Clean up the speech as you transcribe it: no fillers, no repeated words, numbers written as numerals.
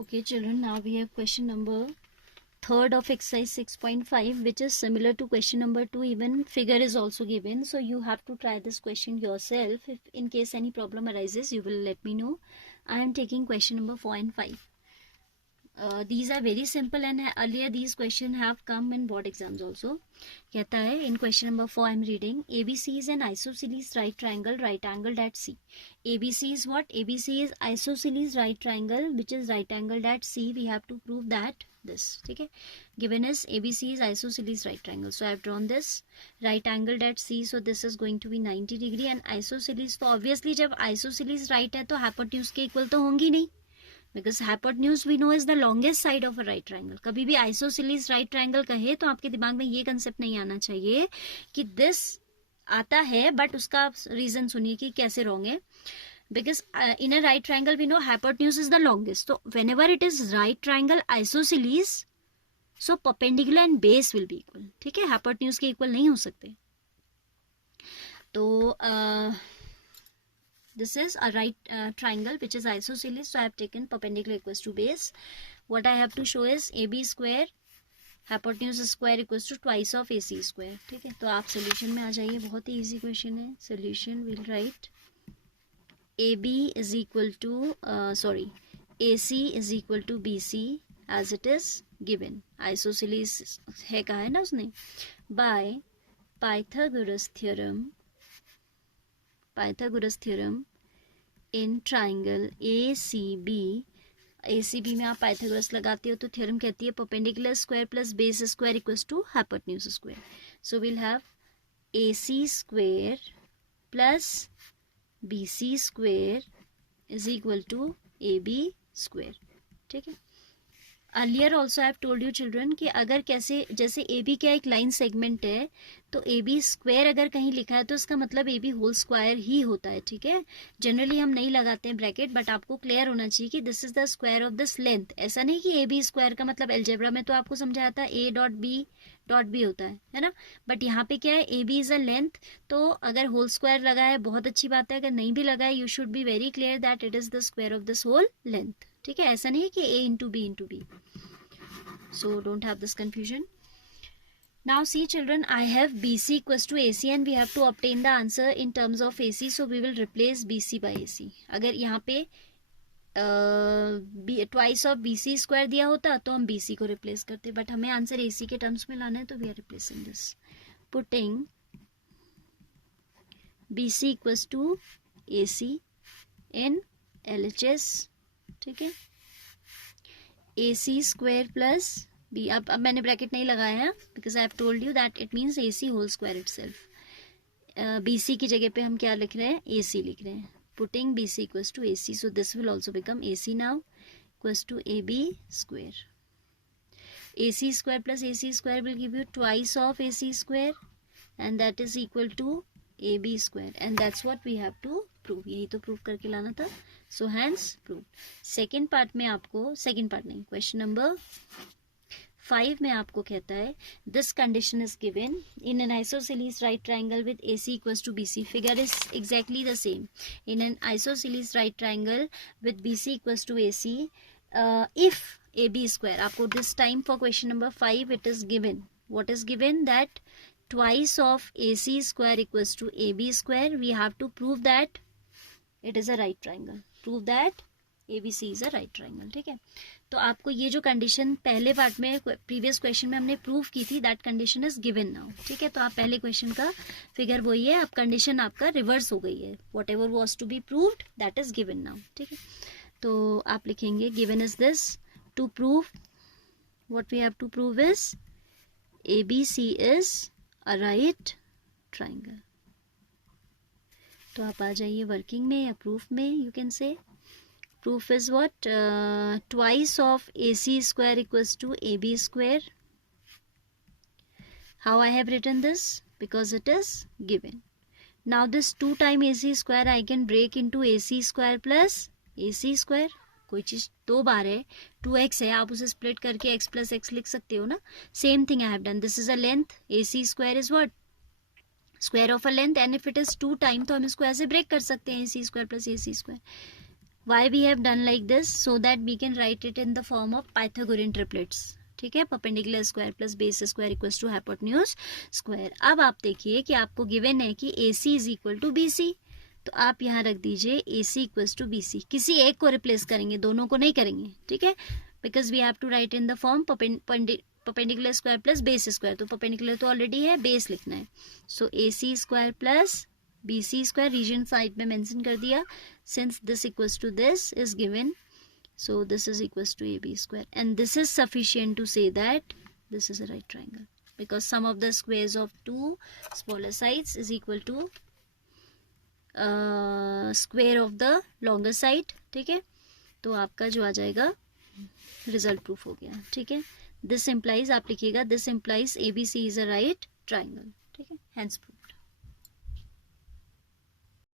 Okay, children, now we have question number 3rd of exercise 6.5, which is similar to question number 2. Even figure is also given, so you have to try this question yourself. If in case any problem arises, you will let me know. I am taking question number 4 and 5. These are very simple, and earlier these questions have come in board exams also. कहता है in question number 4 I am reading, ABC is an isosceles right triangle right angled at C. ABC is what? ABC is isosceles right triangle which is right angled at C. We have to prove that this. ठीक है, given is ABC is isosceles right triangle, so I have drawn this right angled at C, so this is going to be 90 degree. and isosceles, तो obviously जब isosceles right है तो hypotenuse के equal तो होंगी नहीं, because hypotenuse we know is the longest side of a right triangle. कभी भी आइसोसेलेस राइट ट्राइंगल कहे तो आपके दिमाग में ये कंसेप्ट नहीं आना चाहिए कि दिस आता है, बट उसका रीजन सुनिए कि कैसे रॉन्ग है. Because in a right triangle we know hypotenuse is the longest, तो whenever it is right triangle isosceles, so perpendicular and base will be equal. ठीक है, हाइपोटेन्यूज के इक्वल नहीं हो सकते. तो this is a right triangle which is isosceles, so I have taken perpendicular equals to base. What I have to show is AB square hypotenuse square equals to twice of AC square. ठीक है, तो आप solution में आ जाइए. बहुत ही easy question है. Solution will write AB is equal to AC is equal to BC as it is given. isosceles है कहा है ना उसने. by Pythagoras theorem in triangle ACB. ACB में आप पाइथागोरस लगाते हो तो थ्योरम कहती है perpendicular square plus base square equals to hypotenuse square. So will have AC square plus BC square is equal to AB square. ठीक है, earlier also I have told you children कि अगर कैसे, जैसे ए बी क्या एक line segment है, तो ए बी स्क्वायर अगर कहीं लिखा है तो इसका मतलब ए बी होल स्क्वायर ही होता है. ठीक है, जनरली हम नहीं लगाते हैं ब्रैकेट, बट आपको क्लियर होना चाहिए कि this is the square of this length. ऐसा नहीं कि ए बी स्क्वायर का मतलब एलजेब्रा में तो आपको समझाया था ए डॉट बी होता है ना, बट यहाँ पे क्या है, A B is a length. तो अगर होल स्क्वायर लगा है बहुत अच्छी बात है, अगर नहीं भी लगा है you should be very clear that it is the square of this whole length. ठीक है, ऐसा नहीं है कि a into b. So don't have this confusion. Now see children, I have BC equals to AC and we have to obtain the answer in terms of AC. So we will replace BC by AC. अगर यहाँ पे twice of BC square दिया होता तो हम BC को replace करते, but हमें आंसर AC के टर्म्स में लाना है, तो we are replacing this. Putting BC equals to AC in LHS. ठीक है, AC स्क्वायर प्लस बी. अब मैंने ब्रैकेट नहीं लगाया है because I have told you that it means AC whole square itself. BC की जगह पे हम क्या लिख रहे हैं, AC लिख रहे हैं. Putting BC equals to AC, so this will also become AC now equals to AB square. AC square plus AC square will give you twice of AC square and that is equal to AB square, and that's what we have to prove. यही तो prove करके लाना था. So hence prove. Second part में आपको, second part नहीं, question number 5 में आपको कहता है this condition is given in an isosceles right triangle with AC equals to BC. Figure is exactly the same. In an isosceles right triangle with BC equals to AC, if AB square, आपको this time for question number 5 it is given, what is given, that twice of AC square equals to AB square. We have to prove that it is a right triangle. Prove that ABC is a right triangle. ठीक है, तो आपको ये जो condition पहले part में previous question में हमने प्रूव की थी, that condition is given now. ठीक है, तो आप पहले क्वेश्चन का फिगर वही है, अब कंडीशन आपका रिवर्स हो गई है. Whatever was to be proved that is given now. ठीक है, तो आप लिखेंगे given is this. To prove, what we have to prove is ABC is a right triangle. तो आप आ जाइए वर्किंग में या प्रूफ में. You can say proof is what, twice of AC square equals to AB square. How I have written this, because it is given. Now this 2 time AC square I can break into AC square plus AC square. कोई चीज 2 बार है, 2x है, आप उसे split करके x plus x लिख सकते हो ना. Same thing I have done. This is a length, AC square is what, square of a length, and if it is 2 time तो हम इसको ऐसे ब्रेक कर सकते हैं AC square plus AC square. Why we have done like this, so that we can write it in the form of Pythagorean triplets, ठीक है। Perpendicular square plus base square equals to hypotenuse square. अब आप देखिए कि आपको given है कि A C is equal to B C, तो आप यहाँ रख दीजिए A C equals to B C. किसी एक को रिप्लेस करेंगे, दोनों को नहीं करेंगे, ठीक है, because we have to write in the form perpendicular square plus base square. तो परपेंडिकुलर तो ऑलरेडी है, बेस लिखना है। So A C square plus B C square, reason side में मेंशन कर दिया, since this equals to this is given, so this is equals to AB square, and this is sufficient to say that this is a right triangle because sum of the squares of two smaller sides is equal to square of the longer side, ठीक है। तो आपका जो आ जाएगा result proof हो गया, ठीक है। दिस इम्प्लाइज, आप लिखिएगा this implies ABC is a right triangle, ठीक है, hence proof।